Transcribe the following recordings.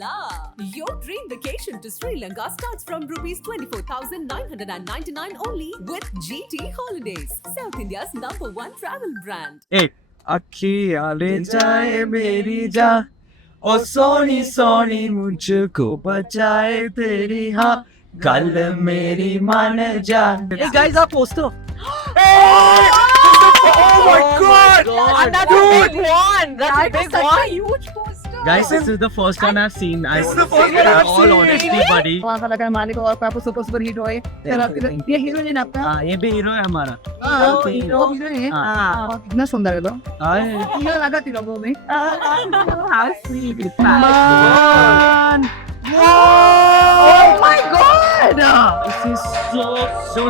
Voila! Your dream vacation to Sri Lanka starts from rupees 24,999 only with GT Holidays, South India's #1 travel brand. एक अखियाँ ले जाए मेरी जा ओ सोनी सोनी मुझको बचाए तेरी हाँ कल मेरी मान जा. Hey guys, our poster. Oh my god! And that's a big one. That's a big one. Huge poster. Guys, this is the first one I've seen. This is the first one I've all seen. honesty, buddy. वहाँ का लगा मालिक और पापा super hit होए ये hero ने आपका हाँ, ये भी हीरो है हमारा. हीरो है हाँ. कितना सुंदर है तो हाय. हीरो लगा थी लोगों में Man! Oh my god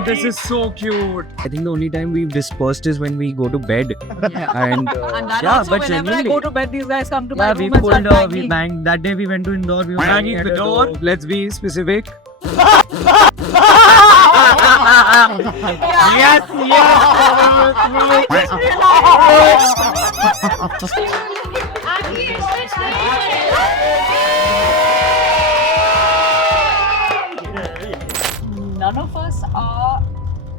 This is so cute. I think the only time we've dispersed is when we go to bed. And And yeah, also but whenever I genuinely. go to bed, these guys come to my Yeah, we room and pulled start we banging. banged. That day we went to Indore, we were banging at the door. Let's be specific. Yes, None of us are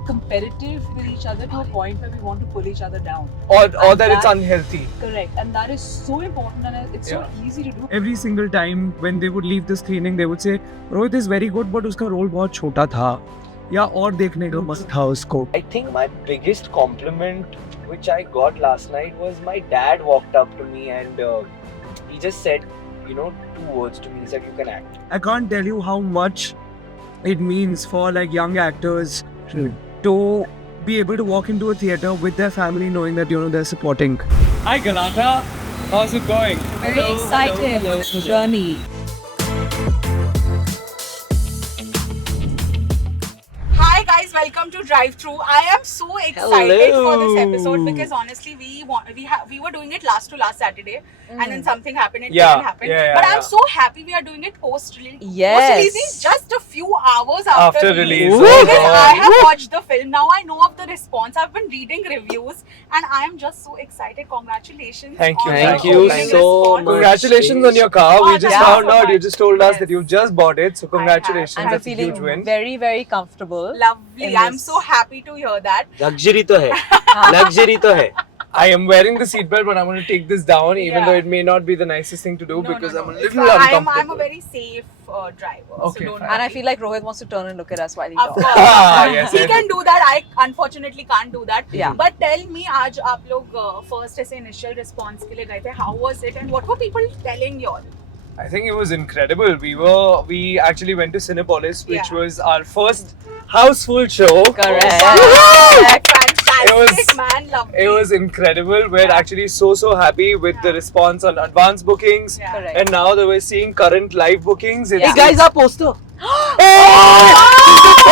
competitive with each other to a point where we want to pull each other down. or And that it's that- unhealthy. Correct. And that is so important and it's so easy to do. Every single time when they would leave the screening, they would say, Rohit is very good, but उसका role बहुत छोटा था. या और देखने का मस्त था उसको. I think my biggest compliment which I got last night was my dad walked up to me and he just said, you know, 2 words to me. He said, "You can act." I can't tell you how much it means for like young actors to be able to walk into a theater with their family knowing that they're supporting. Hi Galata, how's it going? Very excited journey. Hi guys, welcome to Drive Through. I am so excited for this Hello. episode because honestly, we were doing it last Saturday, and then something happened. It Yeah, didn't happen. yeah, but yeah. I'm so happy we are doing it post releasing Yes. just a few hours after release. Because Oh, I have watched the film. Now I know of the response. I've been reading reviews, and I am just so excited. Congratulations! Thank you, on thank the you opening so response. much. Congratulations on your car. Oh, We just thank you found so out. You much. just told us Yes. that you just bought it. So congratulations. And we're That's a feeling huge win. very, very comfortable. Lovely. in I'm this. so happy to hear that. Luxury तो है luxury तो है. I am wearing the seatbelt, but I'm going to take this down, even Yeah. though it may not be the nicest thing to do because I'm a It's little fine. uncomfortable. I'm a very safe driver. Okay, so don't fine. And I worry. feel like Rohit wants to turn and look at us while he Of talks. course. Yes, He yes. can do that. I unfortunately can't do that. Yeah. But tell me, आज आप लोग first ऐसे initial response के लिए गए थे. How was it and what were people telling you all? I think it was incredible. We actually went to Cinepolis, which Yeah. was our first houseful show. Correct. Fantastic, man. Lovely. It was incredible. We're Yeah. actually so happy with the response on advance bookings. Yeah. Correct. And now that we're seeing current live bookings, it's Yeah. Hey guys, our poster.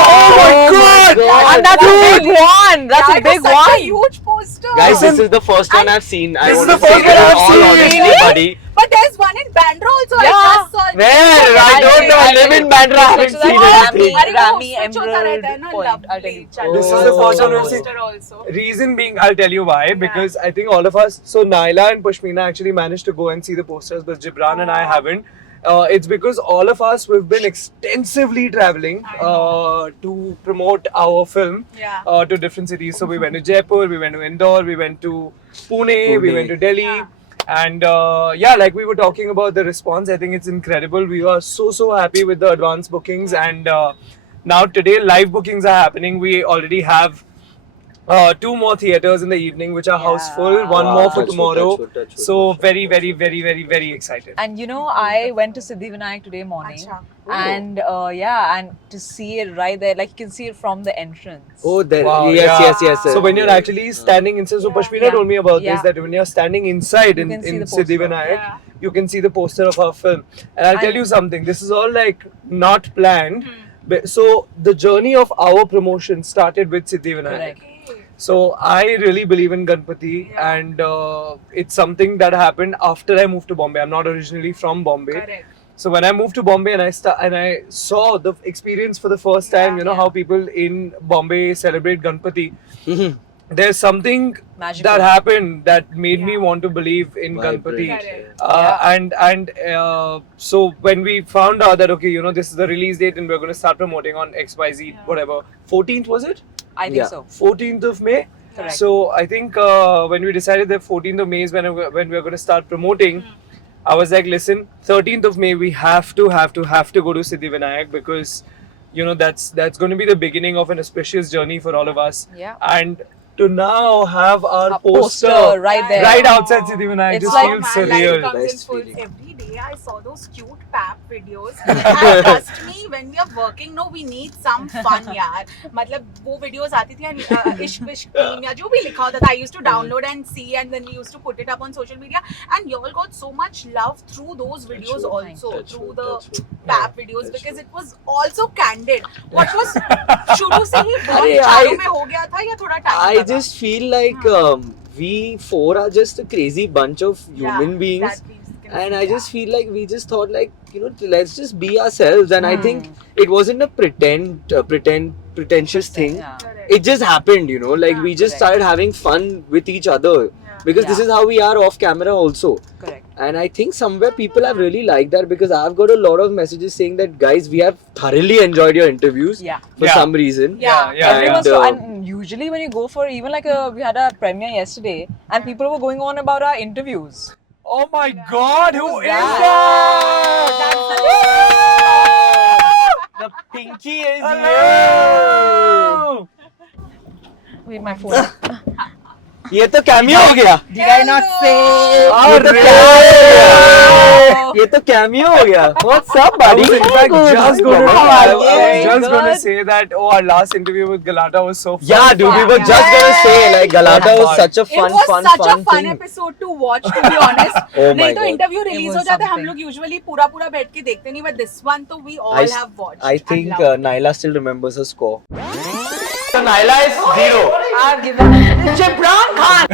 oh my god! And that's a big one. That's That a big was such one. a huge poster. Guys, this is the first one I've seen. I This is want the to say first one that I've all seen. honesty, Really? buddy. But there's one in Bandra also. I Yeah. just saw it. Where? I don't know. I live in Bandra. I haven't seen anything. अरे वो Rami switch होता रहता है ना, Emerald Point. I'll tell lovely. you. चलो. This is the first one Poster we've seen. also. Reason being, I'll tell you why. Because I think all of us, so Naila and Pushmina actually managed to go and see the posters, but Gibran and I haven't. It's because all of us, we've been extensively traveling to promote our film Yeah. to different cities. So we went to Jaipur, we went to Indore, we went to Pune, we went to Delhi. Yeah. And like we were talking about the response, I think it's incredible. We are so happy with the advance bookings, and now today live bookings are happening. We already have 2 more theaters in the evening, which are house full. One Wow, more for touch wood, tomorrow. touch wood, touch wood, So touch wood. very excited. And you know, I went to Siddhivinayak today morning. Acha. And and to see it right there, like you can see it from the entrance. Oh, there. Wow, yes, yeah. yes. So when you're actually standing inside, so Pashmina Yeah. told me about Yeah. this, that when you're standing inside You in can see the poster. Siddhivinayak, Yeah. you can see the poster of our film. And I'll tell And- you something, this is all like not planned. Hmm. So the journey of our promotion started with Siddhivinayak. Correct. So I really believe in Ganpati, Yeah. and it's something that happened after I moved to Bombay. I'm not originally from Bombay. Correct. So when I moved to Bombay and I saw the experience for the first time, Yeah, you know yeah. how people in Bombay celebrate Ganpati. there's something Magical. that happened that made me Yeah. want to believe in Ganpati. Correct. So when we found out that okay, you know, this is the release date and we're going to start promoting on XYZ, Yeah. whatever, 14th was it? I think Yeah. so. 14th of May. Correct. So I think when we decided that 14th of May is when we are going to start promoting, I was like, listen, 13th of May we have to go to Siddhivinayak because you know that's going to be the beginning of an auspicious journey for all of us. Yeah. And to now have our A poster right there. right outside Siddhivinayak It's just like- feels man, life surreal. comes in Best full. feeling. Every day I saw those cute pap videos. And trust me, when we are working, no, we need some fun, यार. मतलब वो videos आती थी and इश्क विश्क team या जो भी लिखा होता था, I used to download and see, and then we used to put it up on social media. And y'all got so much love through those videos true. also, That's through true, the that's true. pap videos, That's because true. it was also candid. What was शुरू से ही बहुत अरे, चारों I- में हो गया था या थोड़ा time I लगा? just feel like we four are just a crazy bunch of human beings. that we can And see, I just feel like we just thought like, you know, let's just be ourselves. And I think it wasn't a pretentious thing. Yeah. Correct. It just happened, you know, like Yeah, we just correct. started having fun with each other. Yeah. Because this Yeah. is how we are off camera also. Correct. And I think somewhere people have really liked that because I've got a lot of messages saying that guys, we have thoroughly enjoyed your interviews Yeah. for Yeah. some reason. Yeah. Everyone And, saw, and usually when you go for even like we had a premiere yesterday, and people were going on about our interviews. Oh my God, who is that? that? The Pinky is Hello! Wait, my phone. ये तो cameo हो गया Did I not say? अरे! ये तो cameo हो गया What's up I buddy? was in fact just going to, How are you? just going to say that our last interview with Galata was so fun. Yeah dude, we were just gonna say like Galata was such a It fun was fun such a fun fun thing. episode to watch, to be honest. Oh my नहीं तो God. Interview release was हो जाता है, हम something. लोग usually पूरा पूरा बैठ के देखते नहीं, but this one तो we all I- have watched. I and think loved. Naila still remembers her score. So Naila is 0. I've given Jibran Khan.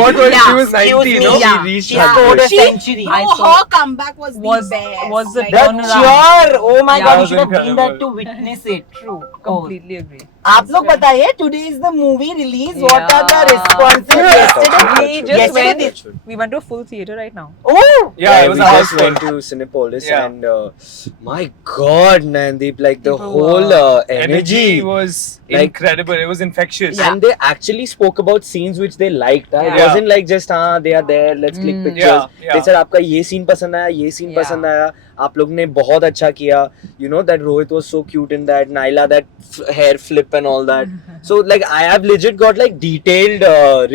What was she was 90, no? She reached She scored a century. I No, saw- her comeback was the was best. was the Like, The turnaround. cheer! Oh my Yeah. God, That you should have was been there incredible. to witness it. True. Completely agree. आप लोग बताइए, today is the movie release. What are the Yeah. responses Yeah. yesterday? We just Yesterday. went. We went to a full theater right now. Oh! Yeah, it was we a just house went full. to Cinepolis Yeah. and my God, Nandeep, like the People whole were- energy. was Like- incredible. It was infectious. And they actually spoke about scenes which they liked. It Yeah. wasn't like just they are there, let's click pictures. Yeah, yeah. They said आपका ये scene पसंद आया, ये scene Yeah. पसंद आया, आप लोग ने बहुत अच्छा किया. You know that Rohit was so cute in that, Naila that hair flip and all that. So like I have legit got like detailed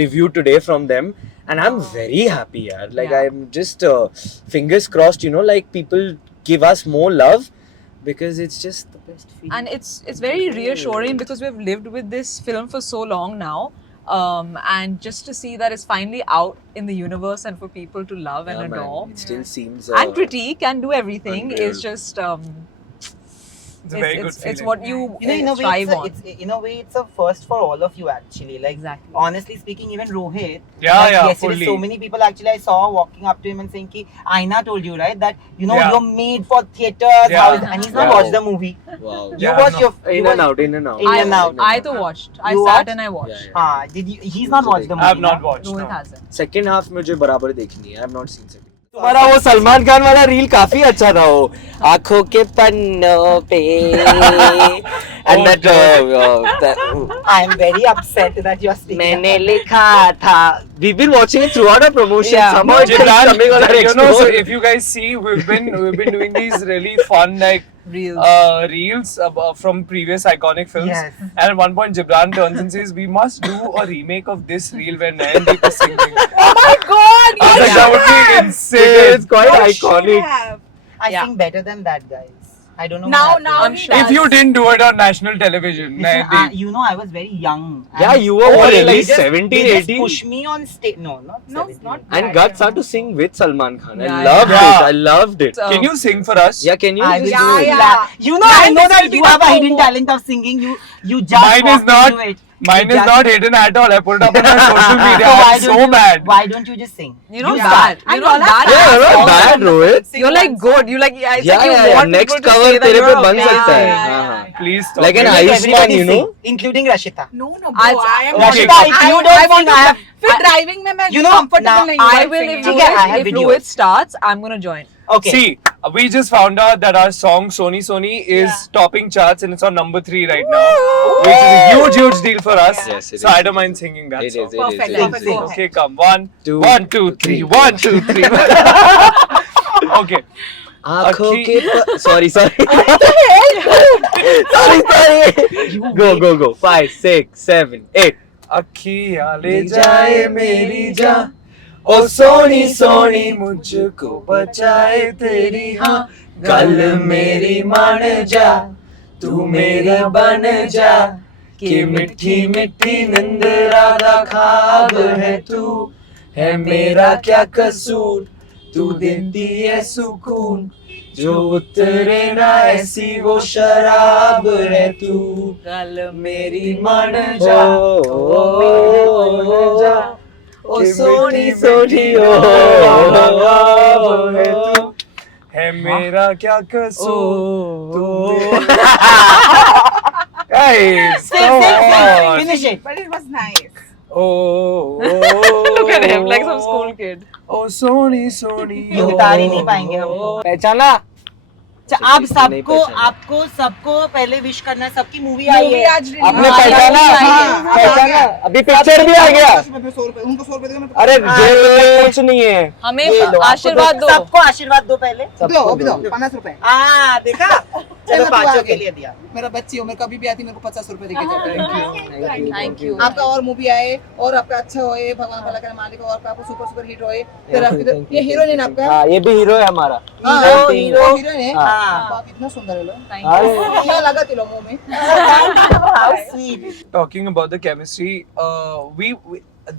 review today from them. And I'm very happy, yaar. Like Yeah. I'm just fingers crossed, you know, like people give us more love because it's just the best feeling. And it's very reassuring because we've lived with this film for so long now. And just to see that it's finally out in the universe and for people to love and Yeah, man. adore. It still seems And critique and do everything unreal. is just It's a very good it's feeling. what you You know, in a way, strive on. in a way, it's a first for all of you actually. Like, Exactly. honestly speaking, even Rohit. Yeah, like, yeah, yesterday, fully. so many people actually I saw walking up to him and saying, "Ki Aina told you right that you know Yeah. you're made for theaters." Yeah. And he's not Wow. watched the movie. Wow. You Yeah, watched no. your In and out, in and out. In I, and out. I too watched. I You sat watched? and I watched. Yeah, yeah. Did you? He's not watched the movie. I have not na? watched. Rohit No. hasn't. Second half मुझे बराबर देखनी है. I have not seen second. तुम्हारा वो सलमान खान वाला reel काफी अच्छा था वो आंखों के पन्नों पे and that I'm very upset that you're speaking. मैंने लिखा था. We've been watching it throughout our promotion. Yeah. Somehow it keeps Jibran, coming on our you know, so explore. if you guys see, we've been doing these really fun like Reels. reels from previous iconic films. Yes. And at one point, Jibran turns and says, "We must do a remake of this reel where Nayandeep is singing." oh my God! I was like, that would be insane. It's quite You should iconic. have. I Yeah. sing better than that, guys. I don't know. Now, what now happened. I'm he sure. If you does. didn't do it on national television, Listen, Nayandeep. you know, I was very young. Yeah, and- you were Oh, what, really? at least They just- 17, they just 18? push me on stage. No, not No, 17. not And that Guts young. had to sing with Salman Khan. I Yeah, loved yeah. it. I loved it. Can you sing for us? Yeah, can you? I just will Yeah, do it? do yeah. that. You know, I And know this that will be you the have a hidden promo. talent of singing. You just Mine is walked not- into it. Mine You is just- not hidden at all. I put it up on my social media. So why I'm so don't you- mad. Why don't you just sing? You're not You bad. And You're not Lola bad. Yeah, at you're all. not bad, Rohit. You're like good. You like it's Yeah, like you yeah, yeah. want Next people to cover say that तेरे you're पे बन amazing. सकता है. Yeah, हाँ, yeah, हाँ. please stop. Like an Make Ayushman, everybody you know. sing, including Rashita. No, bro. I am Okay. Rashita, if you don't sing, I have. फिर driving में मैं You know, comfortable now नहीं हूँ I while will singing. ठीक है, I have if videos. Rohit starts, I'm gonna join. Okay. See, we just found out that our song Sony Sony is Yeah. topping charts and it's on number 3 right now, which is a huge deal for us. Yes, it so I is. don't mind singing that It song. is, it is, Perfect, it is. perfect. Go ahead. Okay, come. 1, Two, 1, 2, 3, 1, 2, 3. Okay. आँखों Akhi- के sorry sorry go 5 6 7 8 अखियाँ ले जाए मेरी जा ओ सोनी सोनी मुझको बचाए तेरी हाँ कल मेरी मान जा तू मेरी बन जा कि मिठी मिठी नींद राधा ख्वाब है तू है मेरा क्या कसूर तू देती है सुकून जो उतरे ना ऐसी वो शराब है तू कल मेरी मान जा ओ सोनी सोनी ओ है तू है मेरा क्या कसूर तू guys come on Finish it. But it was nice. oh Look at him, like some school kid. oh Soni Soni ये उतार ही नहीं पाएंगे हम। पहचाना अच्छा, आप नहीं सबको पहचाना। आपको सबको पहले विश करना है। सबकी मूवी आई Movie है। आज release आपने हुई है। पहचाना हाँ, पहचाना अभी पिक्चर भी आ गया अरे जेल में कुछ नहीं है हमें ये लो, आपको आशीर्वाद दो. सबको आशीर्वाद दो पहले। दो 50 रुपए हाँ देखा, चलो तू पांचों आगे। के लिए दिया। मेरा बच्ची हो, मेरे कभी भी आती मेरे को 50 रुपए देके जाता Thank you. आपका और मूवी आए और आपका अच्छा होए, भगवान भला करे, मालिक और आपका सुपर हिट होए। फिर आपकी ये हीरोइन है आपका। हाँ ये भी हीरो है हमारा हाँ, हीरो, हीरो। हीरोइन है। हाँ। बाप इतना सुंदर है लो। Thank you. क्या लगा तिलो मुंह में? How sweet. talking about the chemistry we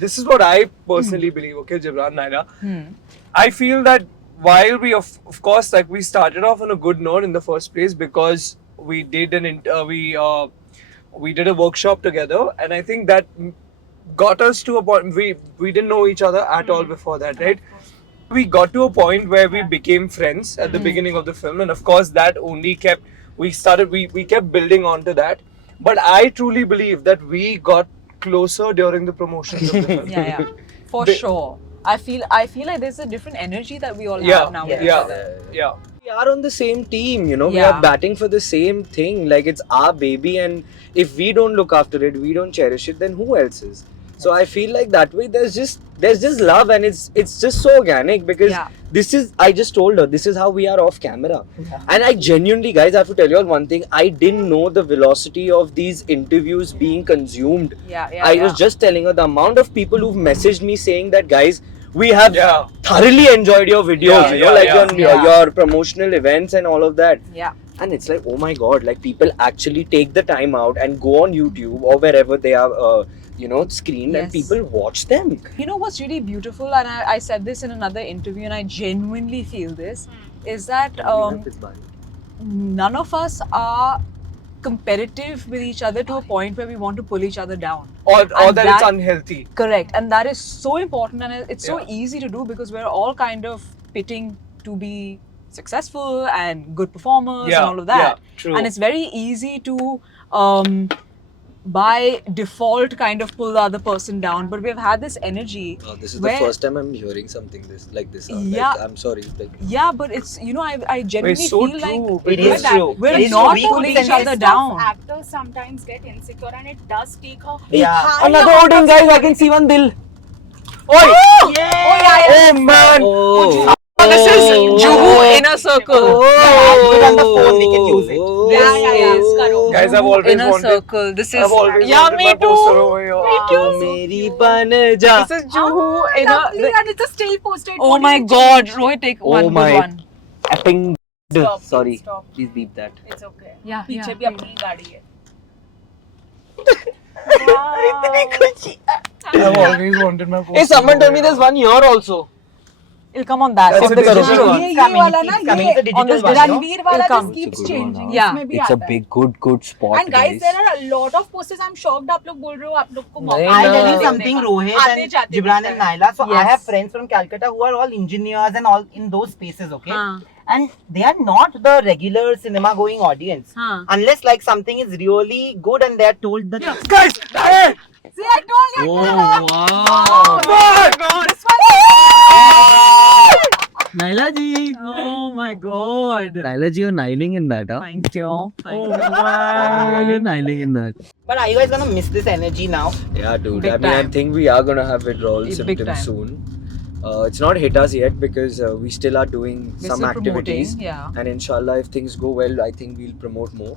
this is what I personally believe okay Jibran Naira I feel that while we of course like we started off on a good note in the first place because we did we did a workshop together and I think that got us to a point we didn't know each other at all before that right we got to a point where we became friends at the beginning of the film and of course that only kept we kept building onto that but I truly believe that we got closer during the promotions of the film Yeah. For They- sure. I feel like there's a different energy that we all yeah have now. with each yeah other. yeah we are on the same team, you know. We Yeah. are batting for the same thing. Like it's our baby, and if we don't look after it, we don't cherish it, then who else is? So I feel like that way there's just love, and it's just so organic because Yeah. this is, I just told her, this is how we are off camera. And I genuinely, guys, I have to tell you all one thing. I didn't know the velocity of these interviews being consumed. Yeah. I was just telling her the amount of people who've messaged me saying that, guys, we have yeah thoroughly enjoyed your videos, Yeah, you know, yeah, like yeah. your promotional events and all of that. Yeah. And it's like, oh my god, like people actually take the time out and go on YouTube or wherever they are, screened and Yes. people watch them. You know what's really beautiful, and I said this in another interview, and I genuinely feel this, is that none of us are competitive with each other to a point where we want to pull each other down. or And that it's unhealthy Correct, and that is so important, and it's so Yeah. easy to do because we're all kind of pitting to be successful and good performers yeah and all of that. yeah true And it's very easy to by default kind of pull the other person down, but we've had this energy. This is Where- the first time I'm hearing something like this. Yeah. Like, I'm sorry. Like, Yeah, but it's, I genuinely it's so feel true like It is true. we're It is not true. We pulling couldn't each other List of down. Actors sometimes get insecure, and it does take a Yeah. high another amount audience of- guys I can see one dil Oi! Oh man! oh, This is Juhu Inner Circle. Put on the phone, we can use it. This yeah. is Guys, I've Juhu always Inner wanted- Circle. This is I've always yeah, wanted me my too. poster over here. Me too. Meri ban ja. This is Juhu Inner. Lovely, and it's a still poster. It Oh won't my even God, change. Rohit, take Oh one my- good one. Epping. Stop, Sorry. stop. Please beep that. It's okay. Yeah, पीछे yeah. भी अपनी गाड़ी है. I've always wanted my poster. Hey, someone tell me there's one here also. It'll come on that. That's on a the big digital one. one. ये वाला ना It's coming. ये It's a digital on this one, digital- no? Ranveer वाला It'll come. just keeps It's a good one, changing. Yeah. इसमें भी It's a आता है. big, good spot. And guys, there are a lot of posters. I'm shocked आप लोग बोल रहे हो आप लोग को मौका नहीं, I'll नहीं tell you देखने something, का. Rohit आते and जाते Gibran दिखता and है. Naila. So I Yes. have friends from Calcutta who are all engineers and all in those spaces, okay? हाँ. And they are not the regular cinema going audience. हाँ. Unless like something is really good and they are told that Guys, hey! See, I told you. Oh wow! This one. Naila ji! Oh my god! Naila ji, you're nailing in that, huh? Thank you. Oh man! You're nailing in that. But are you guys gonna miss this energy now? Yeah, dude. Big I mean, I time. think we are gonna have withdrawal Big symptoms time. soon. It's not hit us yet because we still are doing We're some still activities. promoting, yeah. And inshallah, if things go well, I think we'll promote more.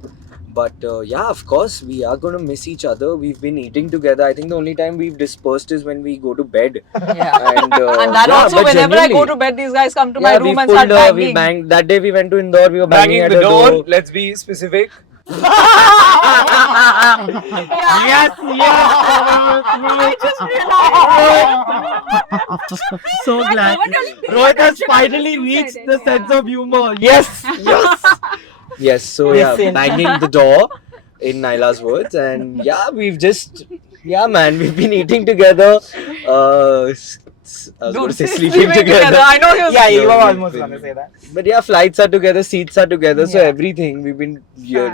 But yeah, of course, we are gonna miss each other. We've been eating together. I think the only time we've dispersed is when we go to bed. Yeah. And, And that yeah, also, but whenever I go genuinely, to bed, these guys come to my yeah, room we and start pulled, we banging. banged. That day we went to Indore. We were banging Banging at the door. Let's be specific. Yes, I just realized. So glad. No one really paid Rohit has attention finally to what you reached said, the yeah. sense of humor. Yes, yes, yes. So yeah, Listen. banging the door, in Naila's words, and yeah, man, we've been eating together. I was going to say sleeping together. I know he was. Yeah, you No, were we've almost been- gonna say that. But yeah, flights are together, seats are together, so Yeah. everything. We've been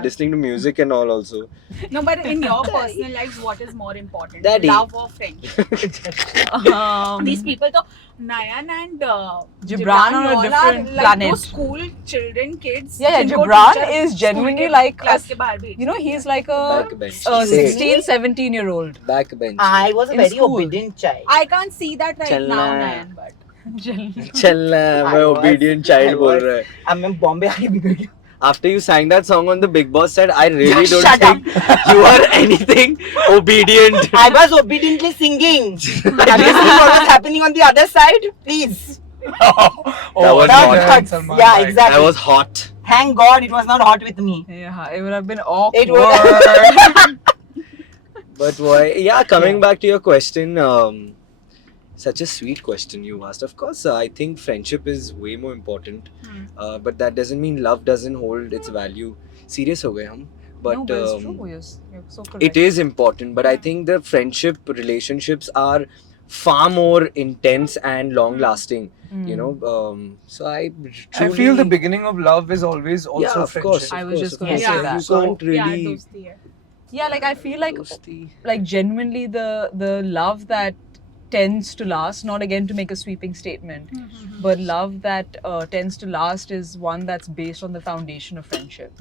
listening to music and all also. No, but in your personal lives, what is more important? Daddy. Love or friendship? These people, though, Nayan and Gibran on a all different are like planet. those school children, kids. Yeah, जिनको Gibran teacher is school genuinely के like class a- के बाहर भेज You know, he's like a Backbench. 16, 17-year-old. Backbench. I was a In very school. obedient child. I can't see that right now, Chalna. Nayan, but. चलना है, मैं I was- obedient child I बोल was- रहा है. अब मैं बॉम्बे आके बिगड़ गया. After you sang that song on the Big Boss set, I really don't Shut think you are anything obedient. I was obediently singing. Have you seen what was happening on the other side? Please. That was That hot. hurts. Salman Yeah, Bhai. exactly. That was hot. Thank God it was not hot with me. Yeah, it would have been awkward. It would. But why? Yeah, coming back to your question, such a sweet question you asked. Of course, I think friendship is way more important, but that doesn't mean love doesn't hold its value. Serious हो गए हम, but No, but it's true. Yes, you're so correct. it is important. But I think the friendship relationships are far more intense and long lasting. You know, so I I feel the beginning of love is always also yeah, of friendship. course. I of was course, just of gonna course. say You that. can't Yeah, really. dosti hai. Yeah, like I feel Dosti. like genuinely the love that tends to last, not again to make a sweeping statement, but love that tends to last is one that's based on the foundation of friendship,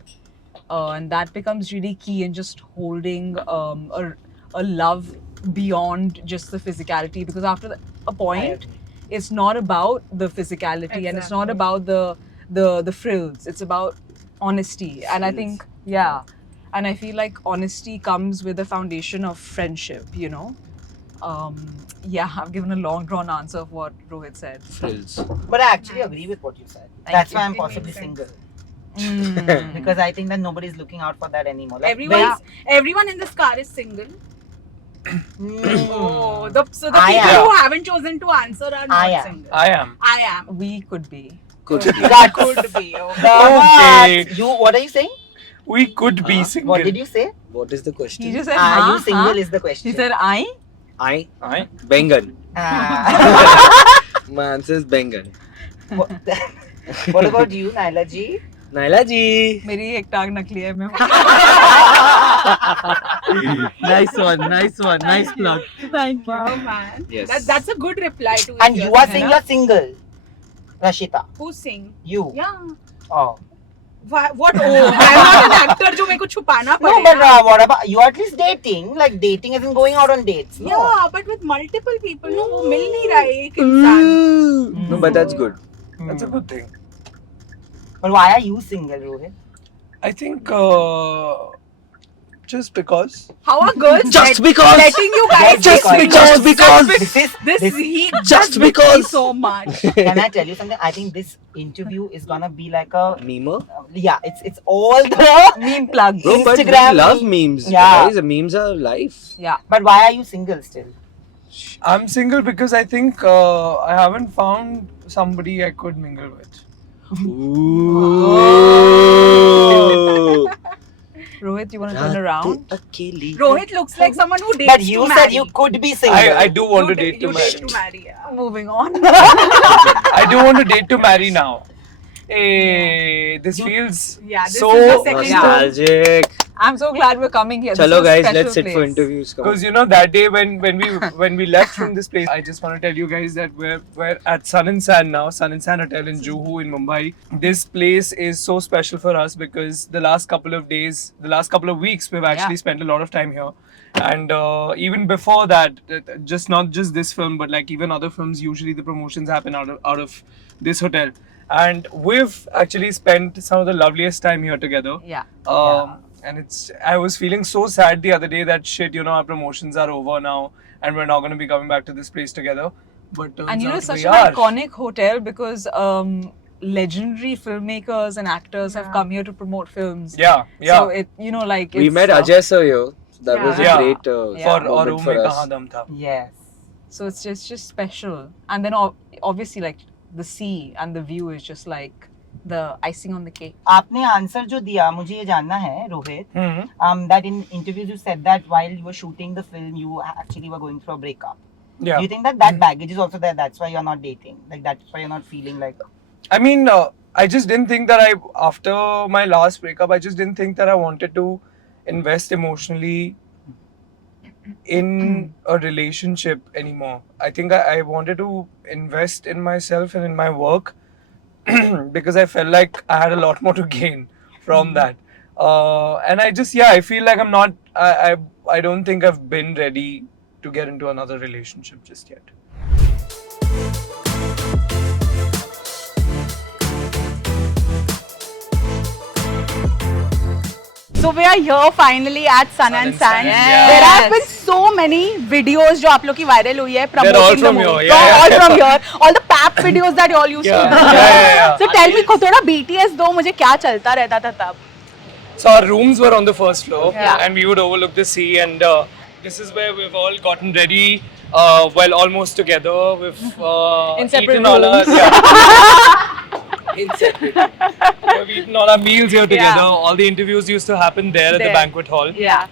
and that becomes really key in just holding a love beyond just the physicality, because after a point it's not about the physicality and it's not Exactly. about the frills, it's about honesty. And I think and I feel like honesty comes with the foundation of friendship, you know. I've given a long drawn answer of what Rohit said. Frills. But I actually agree with what you said. Thank That's you. why I'm It possibly makes sense. single. Because I think that nobody's looking out for that anymore. Like, Everyone in this car is single. Mm. Oh, so the I people am. who haven't chosen to answer are I not am. single. I am. I am. We could be. Could be. That Could be. Okay. Okay. You, what are you saying? We could be single. What did you say? What is the question? He just said, Are huh? you single Huh? is the question. He said, I? I Aye. Bengan. Ah. My answer is Bengan. What about you, Naila ji? Naila ji. मेरी एक टांग नकली है मैं Nice one, nice plug. Thank you. Oh man. Yes. That's a good reply to it. And you are saying you're single. Rashita, Who's sing? you. Yeah. Oh. What? Oh, I'm not an actor जो मेरे को छुपाना No, पड़ेगा. but what about you? Are at least dating. Like dating isn't going out on dates. No. Yeah, but with multiple people, no, वो मिल नहीं रहा है एक इंसान. No, but that's good. That's a good thing. But why are you single, Rohit? I think just because. How are girls Just because. letting you guys Just be because. single? This He Just does me because. so much. Can I tell you something? I think this interview is gonna be like a Memer? yeah. It's all the Meme plugs. Bro, but we Instagram love meme. memes. Yeah. Guys, memes are life. Yeah. But why are you single still? I'm single because I think I haven't found somebody I could mingle with. Ooh. Rohit, you want to turn around? Rohit looks like someone who dates But you to said marry. you could be single. I do want to You date to date marry. to marry. Yeah. Moving on. I do want to date to marry now. Hey, this feels Yeah, this so is the second Nostalgic. I'm so glad we're coming here. Chalo This is a guys, special let's sit for place. interviews. Come on. because you know that day when we left from this place, I just want to tell you guys that we're at Sun and Sand now, Sun and Sand Hotel in Juhu in Mumbai. This place is so special for us because the last couple of days, the last couple of weeks, we've actually spent a lot of time here. And even before that, just not just this film, but like even other films, usually the promotions happen out of this hotel. And we've actually spent some of the loveliest time here together. Yeah. And I was feeling so sad the other day that shit, you know, our promotions are over now and we're not going to be coming back to this place together. But turns And you know, out it's such we an are. iconic hotel because legendary filmmakers and actors have come here to promote films. Yeah, yeah. So it, you know, like We it's, met Ajay sir here. That was a Yeah. great For moment Aur for Mein us. Kahan Dum Tha. Yes. So it's just special. And then obviously like the sea and the view is just like the icing on the cake. आपने answer जो दिया मुझे ये जानना है Rohit that in interviews you said that while you were shooting the film you actually were going through a breakup. Yeah. Do you think that baggage is also there? That's why you're not dating. Like that's why you're not feeling like. I mean, I just didn't think that after my last breakup, I just didn't think that I wanted to invest emotionally in a relationship anymore. I think I wanted to invest in myself and in my work because I felt like I had a lot more to gain from that. And I feel like I'm not, I don't think I've been ready to get into another relationship just yet. So we are here finally at Sun and Sand. Yes. There have been so many videos जो आप लोग की viral हुई है promoting all the from movie. here, yeah, All yeah. from here. All the pap videos that you all used to do. Yeah. So tell me थोड़ा BTS दो मुझे क्या चलता रहता था तब. So our rooms were on the first floor, Yeah. and we would overlook the sea. And this is where we've all gotten ready. Almost together. We've In separate eaten all our we've eaten all our meals here together. All the interviews used to happen there at the There. banquet hall. Yeah.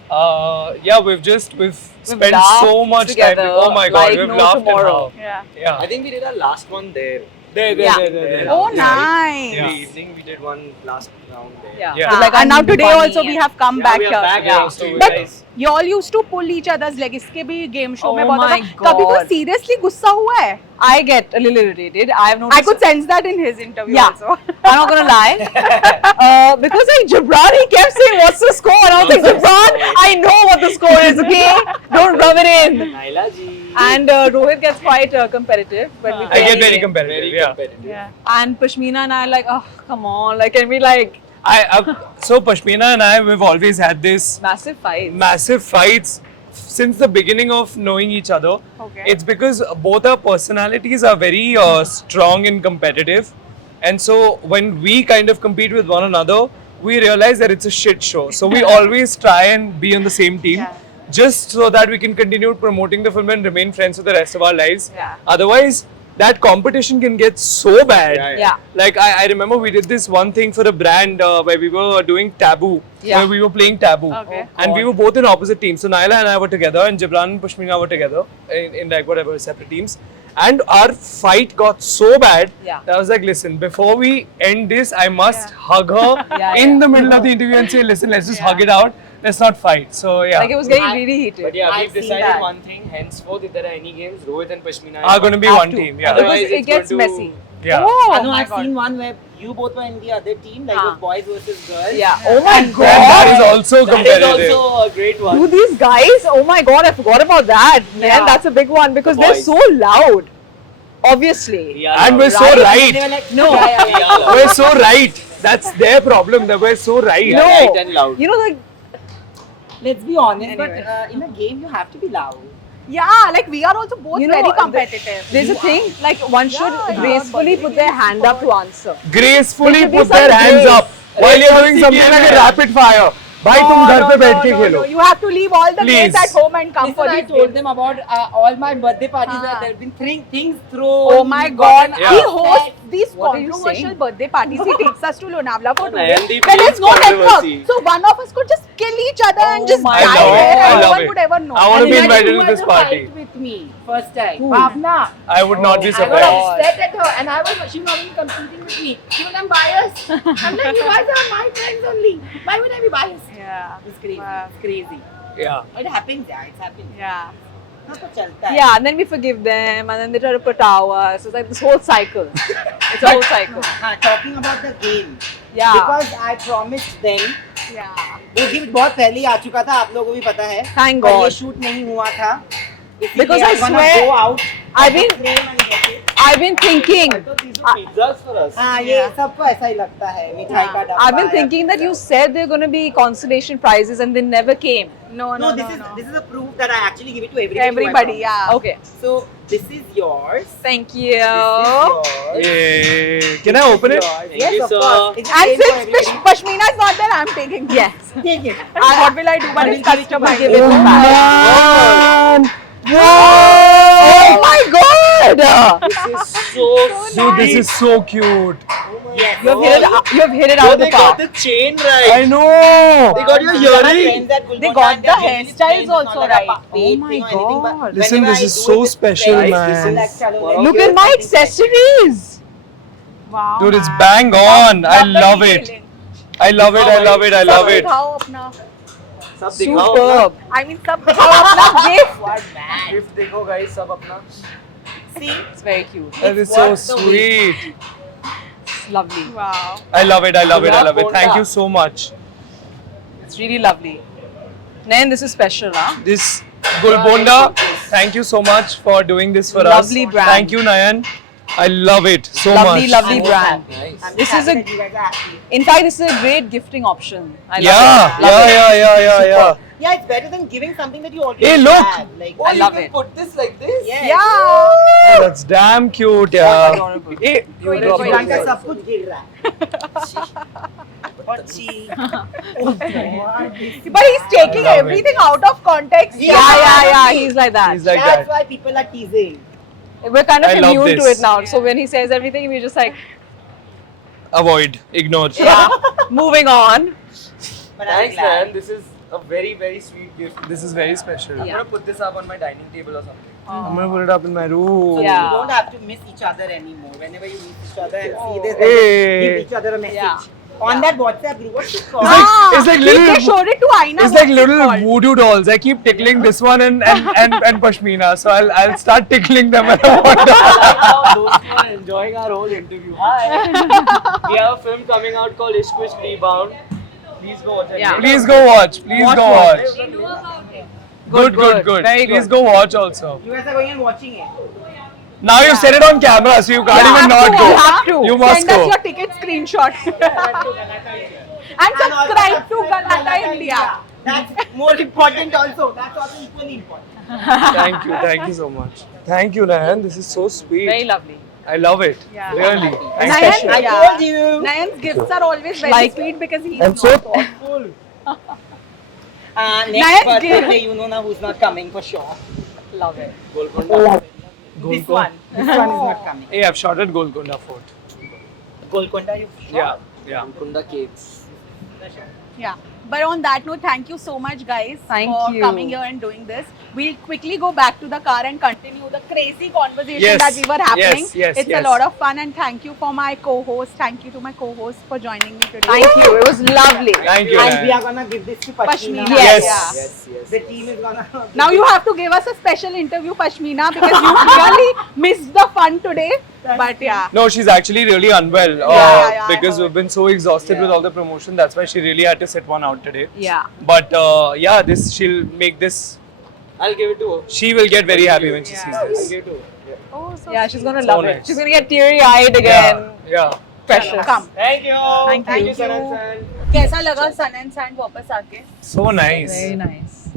We've spent laughed so much together time. Oh my god, like we've no laughed tomorrow. and Yeah. yeah. I think we did our last one there. There. Oh nice. Yeah. In the evening, we did one last round there. Yeah. Yeah. Like and now I'm today funny also we and- have come back we here. are back Yeah. here. So But guys, you all used to pull each other's leg. इसके भी game show में Oh बहुत my था. कभी कोई God. seriously गुस्सा हुआ है? I get a little irritated. I've noticed. I could sense that in his interview Yeah. also. I'm not gonna lie. Because like Gibran, he kept saying, "What's the score?" And I was like, Gibran, I know what the score is. Okay, don't rub it in. Naila ji. And Rohit gets quite competitive when we I play. get very competitive. Very Yeah. competitive. And Pashmina and I are like, oh, come on, like, can we like So Pashmina and I, we've always had this massive fight? massive fights since the beginning of knowing each other. Okay. It's because both our personalities are very strong and competitive, and so when we kind of compete with one another, we realize that it's a shit show. So we always try and be on the same team, just so that we can continue promoting the film and remain friends for the rest of our lives. Yeah. Otherwise, that competition can get so bad. Yeah. Like I remember we did this one thing for a brand where we were doing Taboo. Yeah. Where we were playing Taboo. Okay. And we were both in opposite teams. So Naila and I were together and Gibran and Pashmina were together in like whatever separate teams. And our fight got so bad Yeah. that I was like, listen, before we end this, I must hug her Yeah, in yeah. the middle of the interview and say, listen, let's just hug it out. Let's not fight. So yeah. Like, it was getting really heated. But yeah, I've we've seen decided that. one thing. Henceforth, if there are any games, Rohit and Pashmina are going to be Have one to. team. Yeah. Because Otherwise, it it's gets going to- messy. Yeah. Oh, I know my I've God. seen one where you both were in the other team, like with boys versus girls. Yeah. Oh my And God. that is also That is competitive. also a great one. Dude, these guys, oh my God, I forgot about that. Man, Yeah. that's a big one because The they're boys. so loud. Obviously. Yeah, And we're so Right? right. They were like, No. yeah, We're so right. That's their problem. That we're so right. No. right and loud. You know, like, let's be honest, Anyway. but in a game you have to be loud. Yeah, like we are also both You know, very the- competitive. there's a thing, like, one should gracefully put their hand up to answer. Gracefully There should be put some their hands grace. up while you're doing something like a rapid fire. भाई तुम घर पे बैठ के खेलो. You have to leave all the Please. kids at home and come for I these told games. them about all my birthday parties. हाँ. There have been three things thrown. Oh my God! Yeah. He hosts these What are you controversial saying? birthday parties. He takes us to Lonavala for 2 days. Nayandeep There is hates no network, controversy. so one of us could just kill each other and Oh just my die God. there, I and no love one it. would ever know. I want to be And invited who to had this a party. fight with me first time. Bhavna. I would not be I got surprised. upset at her, and she was not even competing with me. She was, I'm biased. I'm like, you guys are my friends only. Why would I be biased? Yeah. It's crazy. Wow. It's crazy. Yeah. It happens, yeah. It's happened. Yeah. हाँ, तो चलता है. Yeah, and then we forgive them, and then they try to kataw us. It's like this whole cycle. It's a whole cycle. हाँ, talking about the game. Yeah. Because I promised them. Yeah. वो gift बहुत पहले ही आ चुका था, आप लोगों को भी पता है. Thank पर ये God. शूट नहीं हुआ था. Because I I'm gonna swear- go out. I've been- frame and get it. I've been thinking. Pizzas for us. हाँ, ये सबको ऐसा ही लगता है. मिठाई का डब्बा. I've been या thinking that you said they're going to be consolation prizes, and they never came. No, No, this is a proof that I actually give it to everybody. Everybody, yeah. Okay. So this is yours. Thank you. This is yours. Yay. Can I open it? Yes, of course. It's And the same for since everybody. Pashmina is not there, I'm taking this. Yes. Take it. What will I do? But it's customized. Give it back. Man. Oh my God! This is so Dude, this is so cute. Yes. You have hit it out Oh, of the they got park. the chain right. I know. They got your earring. They got the hairstyles also right. Oh my God. Listen, this is so special, man. Look at my accessories. Wow. Dude, it's man. bang on. I the love it. detailing. I love it. I love it. I love it. दिखाओ अपना. सब दिखाओ. Superb. I mean सब दिखाओ अपना gift. Gift देखो guys सब अपना. See? It's very cute. That is so worth the wait. sweet. It's lovely. Wow. I love it. I love it. I love it. Bonda. Thank you so much. It's really lovely. Nayan, this is special, huh? This Gulbonda, thank you so much for doing this for us. Lovely brand. Thank you, Nayan. I love it so Lovely, much. lovely brand. I'm This happy is a- that you guys are happy. In fact, this is a great gifting option. I love Yeah, it. Love it. yeah. Yeah, it's better than giving something that you already Hey, look. have. Like, I love it. Put this like this. yes. Yeah. Oh, that's damn cute, yeah. Adorable. Hey, Wait, drop wait, it. Priyanka सब कुछ गिर रहा है. अच्छी. Oh God. But he's taking love it. everything out of context. Yeah. He's like that. He's like That's that. why people are teasing. We're kind of I love immune to this. it now. So when he says everything, we're just like, Avoid, ignore. yeah, moving on. But I'm Thanks, glad. man. This is a very, very sweet gift. This is very special. I'm gonna put this up on my dining table or something. I'm gonna put it up in my room. Yeah. You don't have to miss each other anymore. Whenever you meet each other and see this, Hey. give each other a message. Yeah. On that WhatsApp group, what's it called? It's like He little. showed it to Aina. It's like what's it little called? voodoo dolls. I keep tickling this one and Pashmina. So I'll start tickling them when I want to. Those who are enjoying our whole interview. Hi. We have a film coming out called Ishq Vishk Rebound. Please go watch it. Yeah. Please go watch. Please go watch. Good. Very Please good. go watch also. You guys are going and watching it. Now you've said it on camera, so you can't even not go. You have to. You must Send us go. your ticket screenshot. And subscribe to Galata India. That's more important also. That's also equally important. Thank you so much. Thank you, Nayan. This is so sweet. Very lovely. I love it. Yeah. Really. Thanks. Nayan, I yeah. told you. Nayan's gifts are always very Like- sweet because he's I'm not so thoughtful. Next Nayan, birthday, you know now who's not coming for sure. Love it. This one is not coming. Hey, I've shot at Golconda Fort. Golconda, you Yeah. Kunda Caves. Yeah. But on that note, thank you so much, guys, Thank for you. coming here and doing this. We'll quickly go back to the car and continue the crazy conversation Yes. that we were having. Yes, It's yes. a lot of fun, and thank you for my co-host. Thank you to my co-host for joining me today. Thank you. It was lovely. Thank you. And we Nayan. are gonna give this to Pashmina. Pashmina. Yes. Yeah. The team is gonna. Now you have to give us a special interview, Pashmina, because you really missed the fun today. But yeah. No, she's actually really unwell yeah, I because heard. we've been so exhausted with all the promotion. That's why she really had to sit one out today. Yeah. But yeah, she'll make this. I'll give it to her. She will get very happy when she sees I'll this. give it to her. Oh, so Yeah, she's gonna So love it. nice. She's gonna get teary-eyed again. Yeah. Precious. come. Thank you. Thank you. Sanan San. कैसा लगा Sun and Sand वापस आके? So nice. Very nice.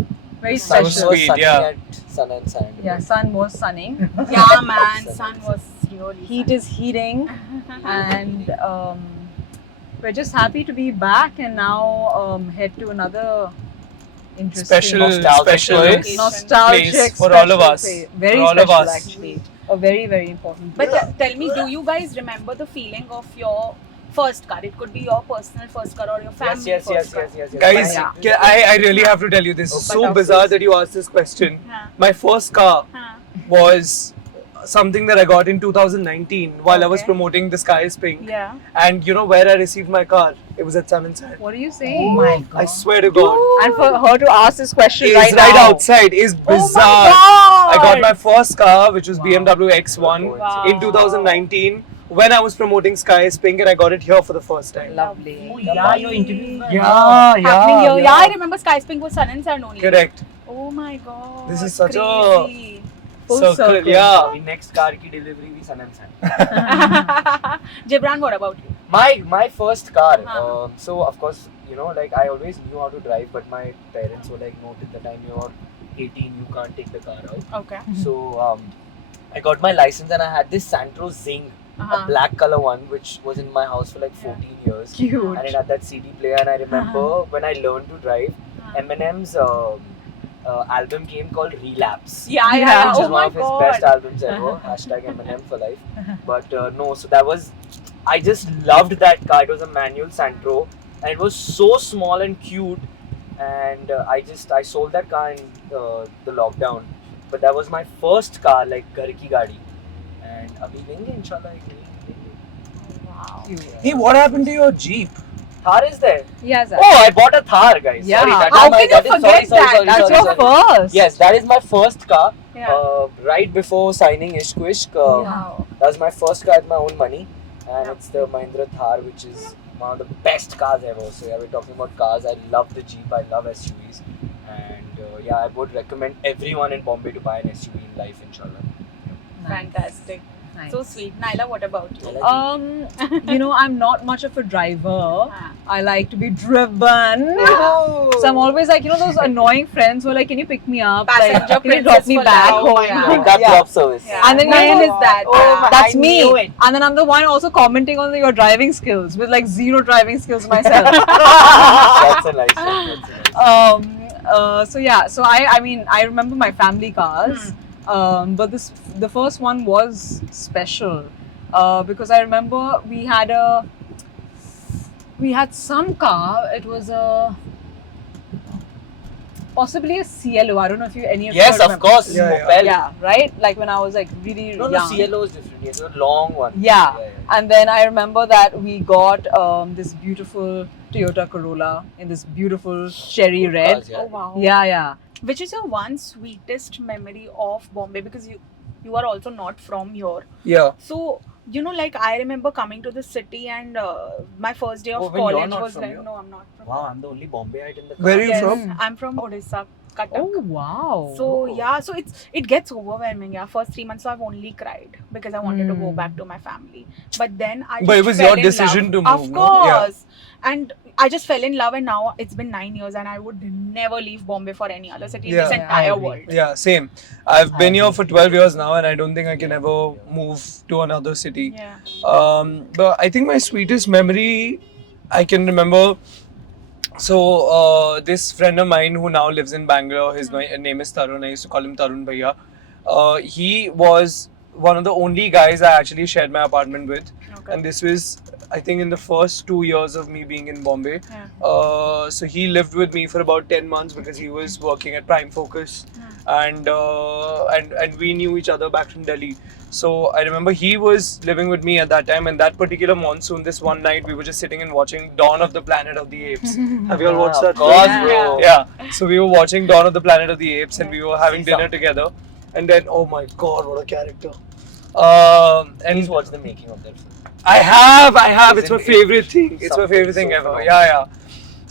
Very So special. sweet, yeah. Sun and Sand. Yeah, sun was sunning. Yeah, man. Sun was really. Heat is heating, and we're just happy to be back and now head to another interesting, Special, Nostalgic special place. nostalgic place for all of special us. place. Very For all of special us. actually. A very, very important. But tell me, do you guys remember the feeling of your first car? It could be your personal first car or your family Yes, first car. Guys, Yeah. I really have to tell you this. It's so bizarre that you asked this question. Huh. My first car Huh. was something that I got in 2019 while I was Okay. promoting The Sky is Pink. Yeah. And you know where I received my car? It was at Sun and Sand. What are you Oh saying? my god. I swear to God. And for her to ask this question It's right right now. outside. It's Oh my bizarre. god! I got my first car, which was BMW X1 Wow. in 2019 when I was promoting Sky is Pink, and I got it here for the first time. Lovely. Oh, yeah, your interview. Happening here. Yeah, I remember Sky Spring was Sun and Sand only. Correct. Oh my god. This is such a crazy. Full circle. circle. Yeah. The next car ki delivery we Sun and Sand. Gibran, what about you? My first car. Uh-huh. So of course, like I always knew how to drive, but my parents were like, no, till the time you're 18, you can't take the car out. Okay. So I got my license and I had this Santro Zing, Uh-huh. a black color one, which was in my house for like 14 years. Cute. And it had that CD player. And I remember when I learned to drive, Eminem's album came called Relapse. Yeah, Yeah. yeah. Which Oh is my one of his god. best albums ever. Hashtag Eminem for life. But no, so that was, I just loved that car. It was a manual Santro and it was so small and cute. And I sold that car in the lockdown. But that was my first car, like Ghar Ki Gaadi. And abhi lenge inshallah. Wow. Hey, what happened to your Jeep? Thar is there. Yes. Oh, I bought a Thar, guys. Yeah. Sorry, that How is my, can you that is, forget sorry, that? sorry, That's sorry, your sorry. first. Yes, that is my first car. Yeah. Right before signing Ishq Wishk. Wow. That was my first car with my own money. And it's the Mahindra Thar, which is one of the best cars ever. So yeah, we're talking about cars. I love the Jeep. I love SUVs. And yeah, I would recommend everyone in Bombay to buy an SUV in life, inshallah. Fantastic. Nice. So sweet. Naila, what about you? I'm not much of a driver. Ah. I like to be driven. Oh. So I'm always like, those annoying friends who are like, can you pick me up? Passenger Like, can you princess drop me for back life. home? Yeah. Pick up drop service. Yeah. And then Mine you know, is that. Oh, That's I me. knew it. And then I'm the one also commenting on your driving skills with like zero driving skills myself. That's a nice one. That's a nice one. So I remember my family cars. But the first one was special because I remember we had some car. It was possibly a CLO. I don't know if any of you Yes, of remember. course. Yeah, yeah. Mopel. Yeah, right. Like when I was like really No, young. CLO is different. It's a long one. Yeah. And then I remember that we got this beautiful Toyota Corolla in this beautiful cherry red. Cars, yeah. Oh wow. Yeah. Which is your one sweetest memory of Bombay? Because you are also not from here. Yeah. So, I remember coming to the city and my first day of Oh, when you're college not was from like, here? no, I'm not from Wow, I'm the only Bombayite in the car. Where are you Yes, from? I'm from Odisha, Cuttack. Oh wow. So yeah, so it gets overwhelming. Yeah, first 3 months, so I've only cried because I wanted to go back to my family. But then I. But it just was fell your in decision love. to Of move, no? Yeah. course, and I just fell in love, and now it's been 9 years, and I would never leave Bombay for any other city in Yeah. this Yeah, I entire agree. world. Yeah, same. I've been here for 12 years now, and I don't think I can ever move to another city. Yeah. But I think my sweetest memory I can remember. So this friend of mine who now lives in Bangalore, his name is Tarun. I used to call him Tarun Bhaiya. He was one of the only guys I actually shared my apartment with, Okay. and this was, I think, in the first 2 years of me being in Bombay. Yeah. So he lived with me for about 10 months because he was working at Prime Focus, and we knew each other back from Delhi. So I remember he was living with me at that time, and that particular monsoon, this one night, we were just sitting and watching Dawn of the Planet of the Apes. Have you all watched that? Of course, Yeah. bro. Yeah. So we were watching Dawn of the Planet of the Apes, and we were having See dinner something. together. And then, oh my God, what a character! Please And watch the making of that film. I have. It's my Isn't it favorite thing. It's my something favorite thing so ever. phenomenal?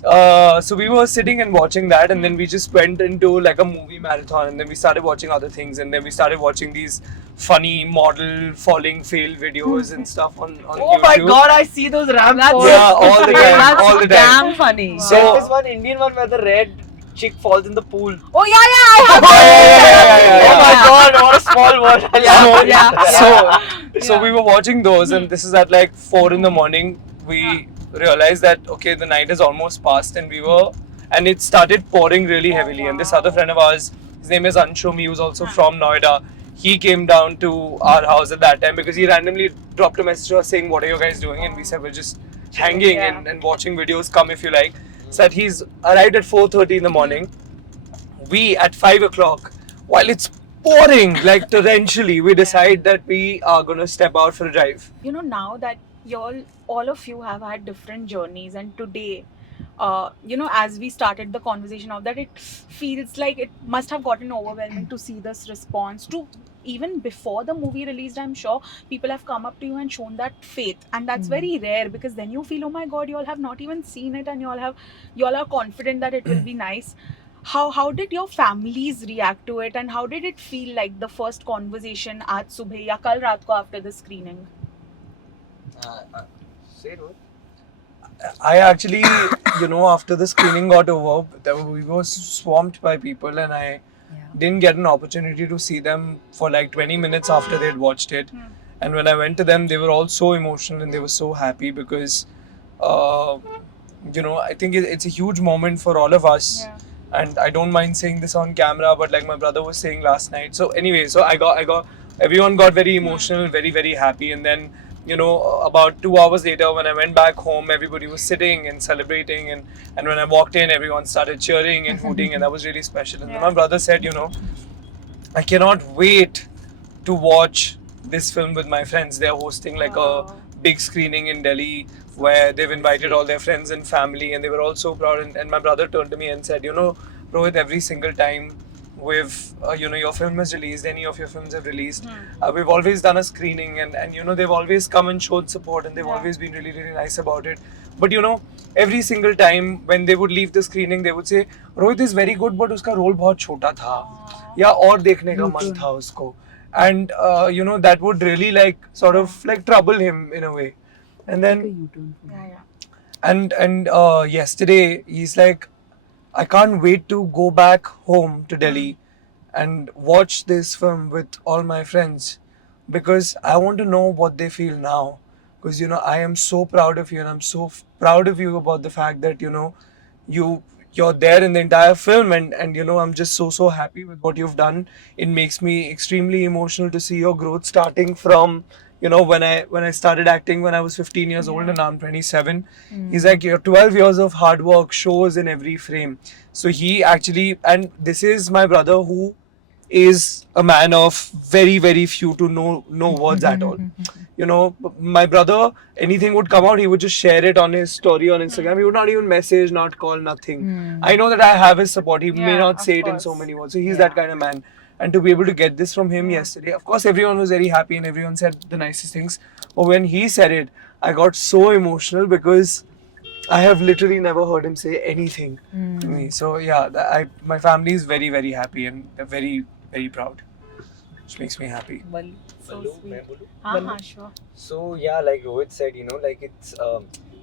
Yeah. So we were sitting and watching that, and then we just went into like a movie marathon, and then we started watching other things, and then we started watching these funny model falling fail videos and stuff on Oh YouTube. my God, I see those ramp That's- falls. Yeah, all the time, That's all the time. damn funny. So- There is one Indian one where the red chick falls in the pool. Oh yeah, I have. Yeah. Oh my God, what a small world. I love it. Yeah. So we were watching those, and this is at like 4 in the morning. We realized that okay, the night has almost passed, and it started pouring really heavily. And this other friend of ours, his name is Anshum, he was also from Noida. He came down to our house at that time because he randomly dropped a message to us saying, "What are you guys doing?" And we said, "We're just hanging and watching videos. Come if you like." So that he's arrived at 4:30 in the morning. We at 5 o'clock, while it's pouring like torrentially, we decide that we are gonna step out for a drive. You know, now that all of you have had different journeys, and today, you know, as we started the conversation of that, it feels like it must have gotten overwhelming to see this response. To even before the movie released, I'm sure people have come up to you and shown that faith, and that's very rare, because then you feel, oh my God, you all have not even seen it, and you all are confident that it will be nice. How did your families react to it, and how did it feel like the first conversation aaj subah ya kal raat ko after the screening? Say it. I actually, you know, after the screening got over, we were swamped by people, and I didn't get an opportunity to see them for like 20 minutes after they'd watched it. And when I went to them, they were all so emotional and they were so happy because, you know, I think it's a huge moment for all of us. Yeah. And I don't mind saying this on camera, but like my brother was saying last night. So anyway, so everyone got very emotional, very, very happy. And then, you know, about 2 hours later, when I went back home, everybody was sitting and celebrating. And when I walked in, everyone started cheering and hooting, and that was really special. And then my brother said, you know, I cannot wait to watch this film with my friends. They're hosting like a big screening in Delhi where they've invited all their friends and family, and they were all so proud. And my brother turned to me and said, you know, Rohit, every single time you know, your film is released, any of your films have released, we've always done a screening, and you know, they've always come and showed support, and they've always been really, really nice about it. But you know, every single time when they would leave the screening, they would say, Rohit is very good, but uska role bahut chota tha, ya aur dekhne ka man tha usko. And you know, that would really like sort of like trouble him in a way. And then and yesterday he's like, I can't wait to go back home to Delhi and watch this film with all my friends, because I want to know what they feel now. Because you know, I am so proud of you, and I'm so proud of you about the fact that, you know, you're there in the entire film, and you know, I'm just so happy with what you've done. It makes me extremely emotional to see your growth, starting from, you know, when I started acting when I was 15 years old, and now I'm 27. He's like, your 12 years of hard work shows in every frame. So he actually, and this is my brother who is a man of very, very few to no words at all. You know, my brother, anything would come out, he would just share it on his story on Instagram. He would not even message, not call, nothing. I know that I have his support. He may not say it in so many words. So he's that kind of man. And to be able to get this from him yesterday, of course, everyone was very happy and everyone said the nicest things. But when he said it, I got so emotional because I have literally never heard him say anything to me. So yeah, my family is very, very happy, and they're very, very proud, which makes me happy. So sweet. Sure. So yeah, like Rohit said, you know, like it's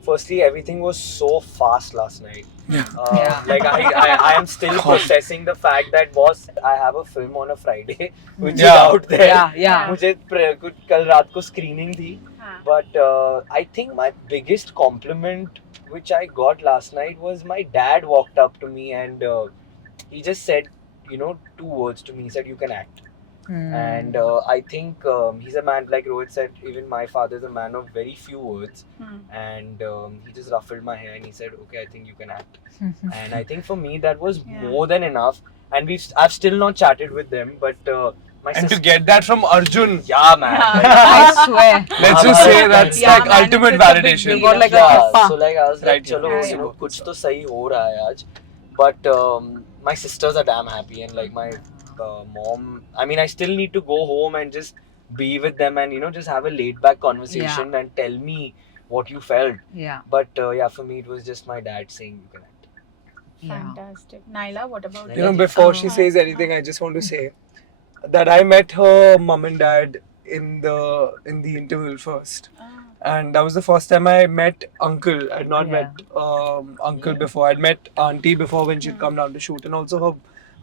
firstly, everything was so fast last night. Like I am still processing the fact that boss, I have a film on a Friday which is out there. मुझे कल रात को screening थी. But I think my biggest compliment which I got last night was my dad walked up to me and he just said, you know, 2 words to me. He said, you can act. And I think he's a man, like Rohit said, even my father is a man of very few words. And he just ruffled my hair and he said, okay, I think you can act. And I think for me that was more than enough. And I've still not chatted with them, but my And sister, to get that from Arjun, yeah, man. Like, I swear. let's just say that's like man, ultimate it's a big validation. deal. Like yeah, so like I was like, Right, chalo, yeah. you know, कुछ तो सही हो रहा है आज. But my sisters are damn happy, and like my mom, I mean, I still need to go home and just be with them and, you know, just have a laid back conversation and tell me what you felt. Yeah. But yeah, for me it was just my dad saying you can act. Fantastic. Naila, what about You know, you? before she says anything, I just want to say that I met her mom and dad in the interval first, and that was the first time I met uncle. I'd not met uncle before. I'd met auntie before when she'd come down to shoot, and also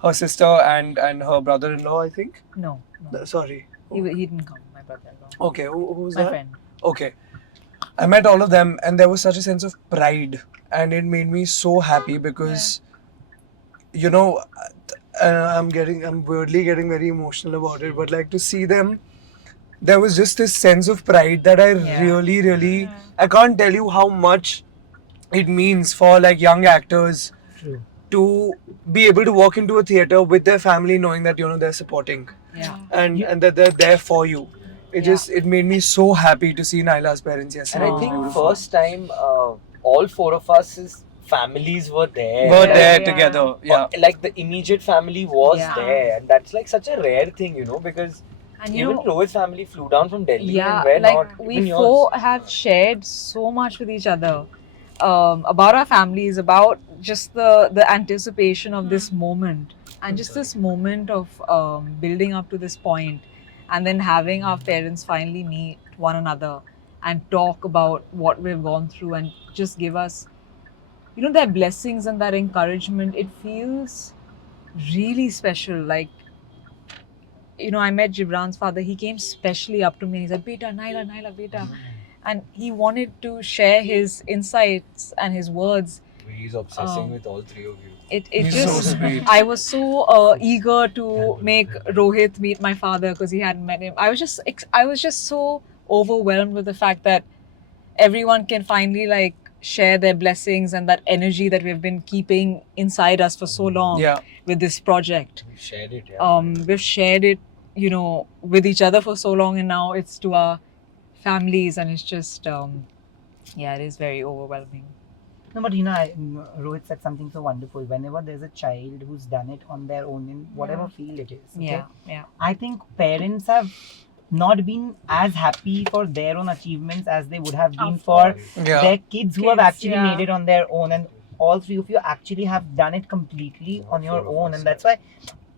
her sister and her brother-in-law, I think. No. Sorry. He didn't come, my brother-in-law. Okay, who's My that? friend. Okay. I met all of them, and there was such a sense of pride, and it made me so happy because, you know, I'm weirdly getting very emotional about it. But like to see them, there was just this sense of pride that I really, I can't tell you how much it means for like young actors to be able to walk into a theater with their family, knowing that they're supporting, and that they're there for you. It made me so happy to see Naila's parents yesterday. And I think first time all four of us families were there. We're there together. Yeah. Like the immediate family was there, and that's like such a rare thing, because And even Rohit's family flew down from Delhi, and yeah, we're like not. we Even yours. four have shared so much with each other about our families, about just the anticipation of this moment, and just this moment of building up to this point, and then having our parents finally meet one another and talk about what we've gone through and just give us, their blessings and that encouragement. It feels really special. Like, I met Gibran's father. He came specially up to me and he said, "Beta, Naila, beta." And he wanted to share his insights and his words. He's obsessing with all three of you. It He's just, so sweet. I was so eager to make Rohit meet my father because he hadn't met him. I was just so overwhelmed with the fact that everyone can finally like share their blessings and that energy that we've been keeping inside us for so long with this project. We shared it. Yeah. We've shared it, with each other for so long, and now it's to our families, and it's just, it is very overwhelming. No, but Rohit said something so wonderful. Whenever there's a child who's done it on their own in whatever field it is, okay? Yeah. I think parents have not been as happy for their own achievements as they would have been for their kids who have actually made it on their own. And all three of you actually have done it completely on your own. And that's why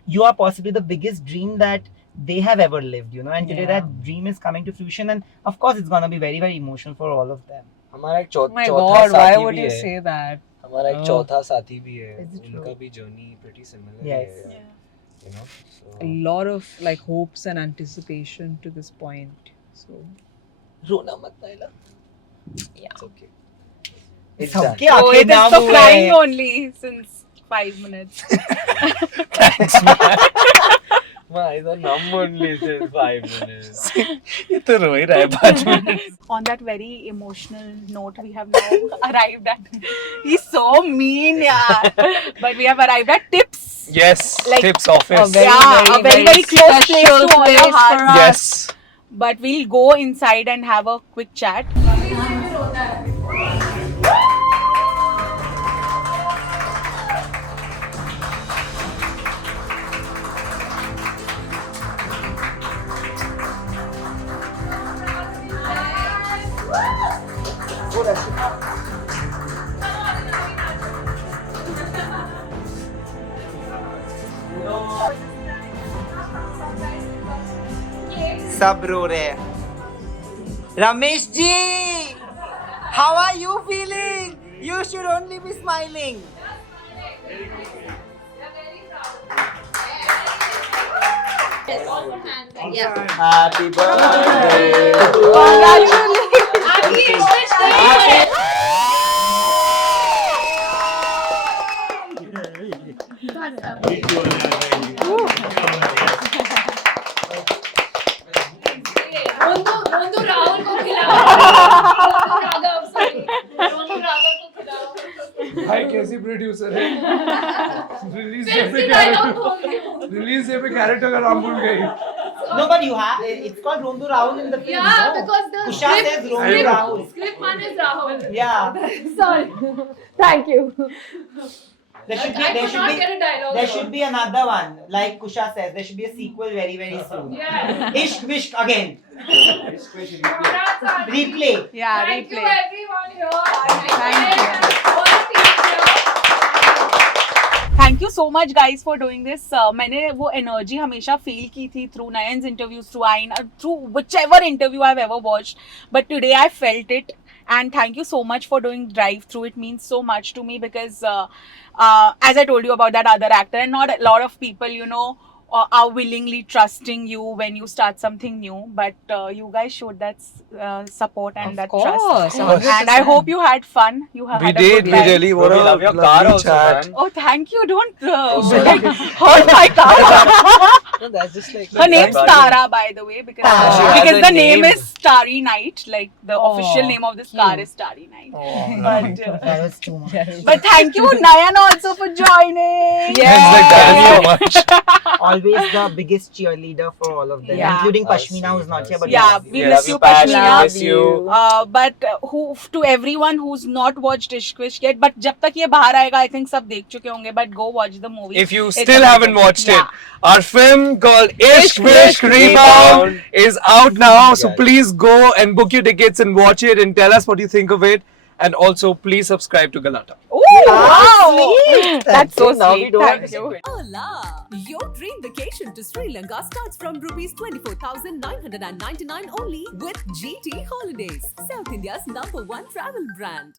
you are possibly the biggest dream that they have ever lived, and today that dream is coming to fruition. And of course, it's going to be very, very emotional for all of them. हमारा एक Oh my चौथा God, why साथी would भी you है. say that? हमारा एक चौथा साथी भी है. Is it true? उनका भी journey pretty similar Yes. है. So A lot of like hopes and anticipation to this point. So रोना मत Naila. yeah. It's okay. It's सबके done. आंखें Rohit नाम is so हुए crying हैं। only since 5 minutes. My the numb only since 5 minutes. ये तो रो ही रहा है 5 minute. On that very emotional note, we have now arrived at. He's so mean, yeah. But we have arrived at tips. Yes. Like, Tips office. A very close place to all your hearts. Yes. But we'll go inside and have a quick chat. सब रो रहे हैं. Ramesh ji, how are you feeling? You should only be smiling. Happy birthday. रोंदू Rahul को खिलाओ. रोंदू Raghav, sorry. रोंदू Raghav को खिलाओ. भाई कैसी producer है. रिलीज डे फिर पे से डायलॉग बोल रही हूँ. रिलीज डे पे कैरेक्टर का नाम भूल गई. No, but you have. It's called Rondu Rahul in the film. Yeah, no? because the Kusha says Rondu Rahul. script man is Rahul. Yeah. Sorry. Thank you. There should be. I There could should not be. get a dialogue. There should be another one. Like Kusha says, there should be a sequel very, very soon. Yeah. Ishq Vishk again. Congrats, Aunty. Replay. Yeah, Thank you replay. everyone here. Thank you. All the team here. Thank you so much guys for doing this. मैंने वो energy हमेशा feel की थी through नयन्स interviews, through आइन, through whichever interview I've ever watched, but today I felt it. And thank you so much for doing drive through. It means so much to me because as I told you about that other actor, and not a lot of people are willingly trusting you when you start something new, but you guys showed that support and Of that course, trust. 100%. And I hope you had fun. You have We had a did. good We time. really. Bro, What we a love your car lovely also, chat. man. Oh, thank you. Don't hurt my car. No, that's just like Her name's Tara, by the way, because She has because a the name name. is Starry Night. Like the Oh, official name of this car cute. is Starry Night. that was too much. But thank you, Nayan, also for joining. It's like that so much. Always the biggest cheerleader for all of them, Yeah. including Pashmina, who's not here. But Yeah, love you. we We miss love you, you, Pash. Pashmina. We miss you. But who to everyone who's not watched Ishq Vishk yet, but जब तक ये बाहर आएगा, I think सब देख चुके होंगे. But go watch the movie. If you It's still haven't amazing. watched Yeah. it, our film called Ishq Vishk Vishk Rebound Rebound is out now. So Yes. please go and book your tickets and watch it and tell us what you think of it. And also, please subscribe to Galata. Ooh, wow! sweet. That's so Now we sweet. don't- Thank you. Hola! Your dream vacation to Sri Lanka starts from rupees 24,999 only with GT Holidays, South India's #1 travel brand.